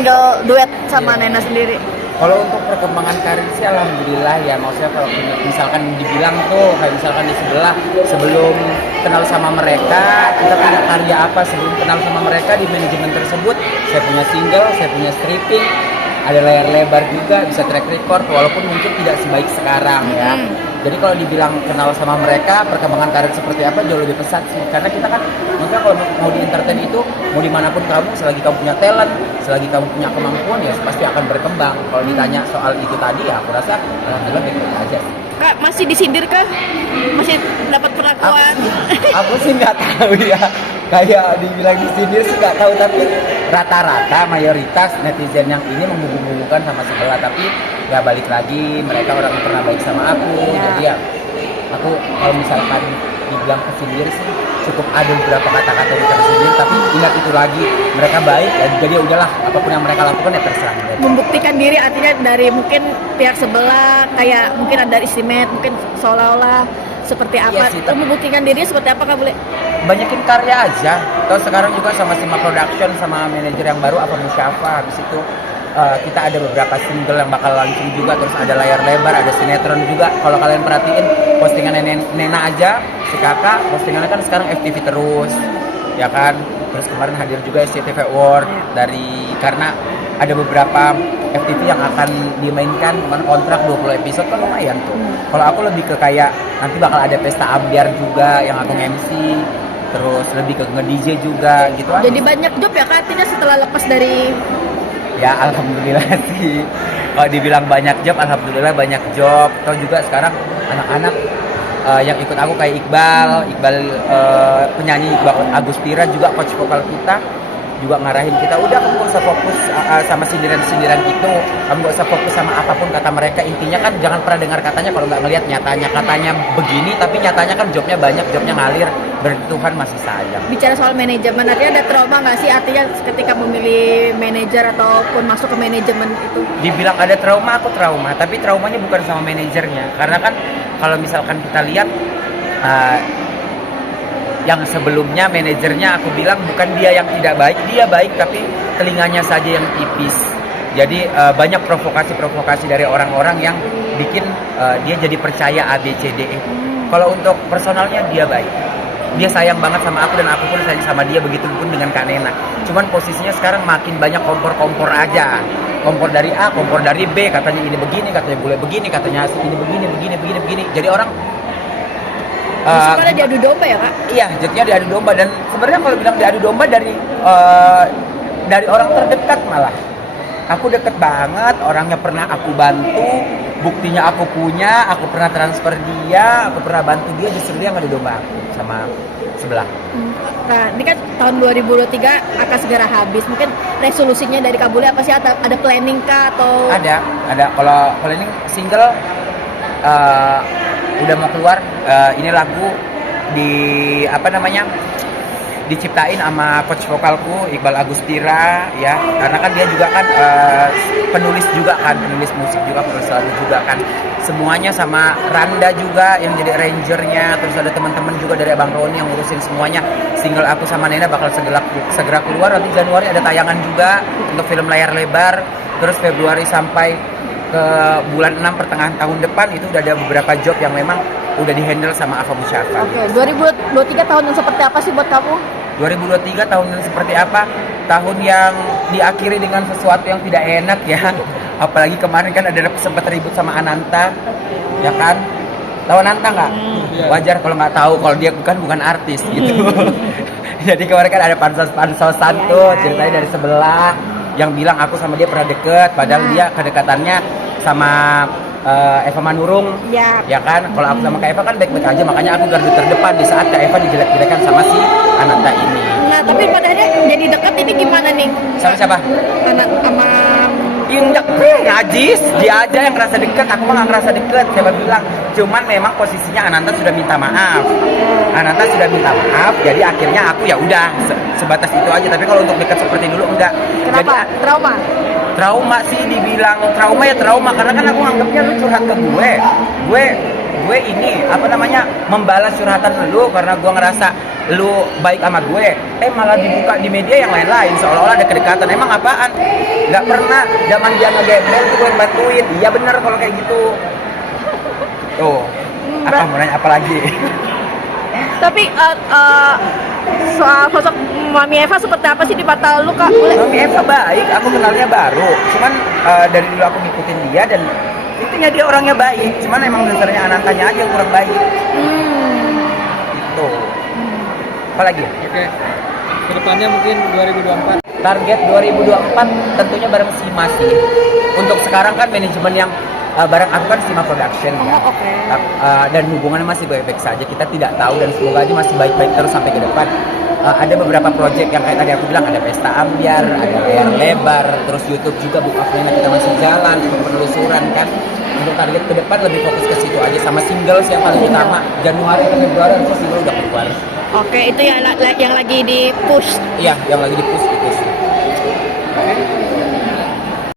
single duet sama Nena sendiri? Kalau untuk perkembangan karir sih alhamdulillah ya, maksudnya kalau misalkan dibilang tuh kayak misalkan di sebelah sebelum kenal sama mereka kita punya karya apa, sebelum kenal sama mereka di manajemen tersebut saya punya single, saya punya stripping, ada layar lebar juga, bisa track record walaupun mungkin tidak sebaik sekarang ya. Jadi kalau dibilang kenal sama mereka, perkembangan karir seperti apa jauh lebih pesat sih. Karena kita kan, maksudnya kalau mau di entertain itu, mau dimanapun kamu, selagi kamu punya talent, selagi kamu punya kemampuan ya pasti akan berkembang. Kalau ditanya soal itu tadi ya aku rasa alhamdulillah baik-baik aja sih. Kak, masih disindir kah? Masih dapat perlakuan? Aku sih nggak tahu ya. Kayak dibilang disindir sih nggak tahu, tapi rata-rata mayoritas netizen yang ini menghubung-hubungkan sama sebelah, tapi ya balik lagi mereka orang yang pernah baik sama aku ya. Jadi ya aku kalau misalkan dibilang kesindir sih cukup ada beberapa kata-kata yang tersindir, tapi ingat itu lagi mereka baik ya, jadi ya udahlah apapun yang mereka lakukan ya terserah mereka. Membuktikan diri artinya dari mungkin pihak sebelah, kayak mungkin ada istimewa, mungkin seolah-olah seperti apa? Iya sih, membuktikan diri seperti apa Kak boleh? Banyakin karya aja. Terus sekarang juga sama Sima Production sama manajer yang baru Apa Musyafa, habis itu kita ada beberapa single yang bakal launching juga, terus ada layar lebar, ada sinetron juga. Kalau kalian perhatiin postingan Nena aja, si kakak postingannya kan sekarang FTV terus, ya kan. Terus kemarin hadir juga SCTV Award karena ada beberapa FTV yang akan dimainkan, kemarin kontrak 20 episode kan lumayan tuh. Kalau aku lebih ke kayak nanti bakal ada pesta ambiar juga yang aku MC, terus lebih ke nge-DJ juga gitu aja. Jadi banyak job ya Kak artinya setelah lepas dari. Ya alhamdulillah sih. Kalau dibilang banyak job, alhamdulillah banyak job. Atau juga sekarang anak-anak yang ikut aku kayak Iqbal penyanyi Iqbal Agustira juga coach vokal kita juga ngarahin kita, udah kamu gak usah fokus sama sindiran-sindiran itu, kamu gak usah fokus sama apapun kata mereka, intinya kan jangan pernah dengar katanya kalau nggak ngelihat nyatanya. Katanya begini tapi nyatanya kan jobnya banyak, jobnya ngalir, berarti Tuhan masih sayang. Bicara soal manajemen, artinya ada trauma nggak sih artinya ketika memilih manajer ataupun masuk ke manajemen itu? Dibilang ada trauma, aku trauma, tapi traumanya bukan sama manajernya, karena kan kalau misalkan kita lihat yang sebelumnya manajernya aku bilang bukan dia yang tidak baik, dia baik tapi telinganya saja yang tipis. Jadi banyak provokasi dari orang-orang yang bikin dia jadi percaya A, B, C, D, E. Kalau untuk personalnya dia baik, dia sayang banget sama aku dan aku pun sayang sama dia, begitupun dengan Kak Nena. Cuman posisinya sekarang makin banyak kompor-kompor aja, kompor dari A, kompor dari B, katanya ini begini, katanya boleh begini, katanya ini begini. Jadi orang sebenarnya diadu domba ya Kak? Iya, jadinya diadu domba, dan sebenarnya kalau bilang diadu domba dari orang terdekat malah. Aku deket banget, orangnya pernah aku bantu, buktinya aku punya, aku pernah transfer dia, aku pernah bantu dia, justru dia ngadu domba aku sama sebelah. Nah, ini kan tahun 2023 akan segera habis. Mungkin resolusinya dari Kak Bule apa sih? Ada planning kah atau? Ada. Kalau ini single udah mau keluar, ini lagu diciptain sama coach vokalku Iqbal Agustira ya, karena kan dia juga kan penulis musik juga, penulis lagu juga kan, semuanya sama Randa juga yang jadi arrangernya, terus ada teman-teman juga dari Abang Roni yang ngurusin semuanya. Single aku sama Nena bakal segera keluar, nanti Januari ada tayangan juga untuk film layar lebar, terus Februari sampai ke bulan 6 pertengahan tahun depan itu udah ada beberapa job yang memang udah dihandle sama Apa Musyafa. Oke, 2023 tahun yang seperti apa sih buat kamu? 2023 tahun yang seperti apa? Tahun yang diakhiri dengan sesuatu yang tidak enak ya. Apalagi kemarin kan ada sempat ribut sama Ananta, ya kan? Tahu Ananta nggak? Wajar kalau nggak tahu, kalau dia bukan artis gitu. Jadi kemarin kan ada pansos-pansosan tuh, ceritanya dari sebelah yang bilang aku sama dia pernah deket, padahal dia kedekatannya sama Eva Manurung, ya kan? Kalau aku sama Kak Eva kan baik-baik aja, makanya aku gardu terdepan di saat Kak Eva dijelek-jelekan sama si Ananta ini. Nah, tapi padahal jadi dekat ini gimana nih? Sama siapa? Sama Yang najis, dia aja yang ngerasa deket, aku mah nggak ngerasa deket, siapa bilang? Cuman memang posisinya Ananta sudah minta maaf. Jadi akhirnya aku ya udah sebatas itu aja. Tapi kalau untuk dekat seperti dulu enggak. Kenapa? Jadi, trauma sih, dibilang trauma ya trauma, karena kan aku anggapnya lu curhat ke gue gue ini apa namanya membalas curhatan lu karena gue ngerasa lu baik sama gue, malah dibuka di media yang lain-lain seolah-olah ada kedekatan. Emang apaan? Nggak pernah. Zaman dia nge-gembel tuh gue yang bantuin. Iya bener kalau kayak gitu. Tuh, apa mau nanya apa lagi? Tapi soal sosok Mami Eva seperti apa sih di mata lu, Kak? Boleh? Mami Eva baik, aku kenalnya baru. Cuman dari dulu aku ngikutin dia dan intinya dia orangnya baik. Cuman emang dasarnya Anantanya aja yang kurang baik. Gitu. Apa lagi? Oke. Kedepannya mungkin 2024. Target 2024 tentunya bareng Sima sih. Untuk sekarang kan manajemen yang bareng aku kan Sima Production ya. Oh, oke. Dan hubungannya masih baik-baik saja. Kita tidak tahu dan semoga aja masih baik-baik terus sampai ke depan. Ada beberapa project yang kayak tadi aku bilang, ada Pesta Ambyar, ada layar lebar, terus YouTube juga Book of Nina kita masih jalan untuk penelusuran kan. Untuk target ke depan lebih fokus ke situ aja sama single yang paling utama. Januari ke Februari harusnya single udah keluar. Oke, itu yang lagi di push. Iya, yang lagi di push itu sih.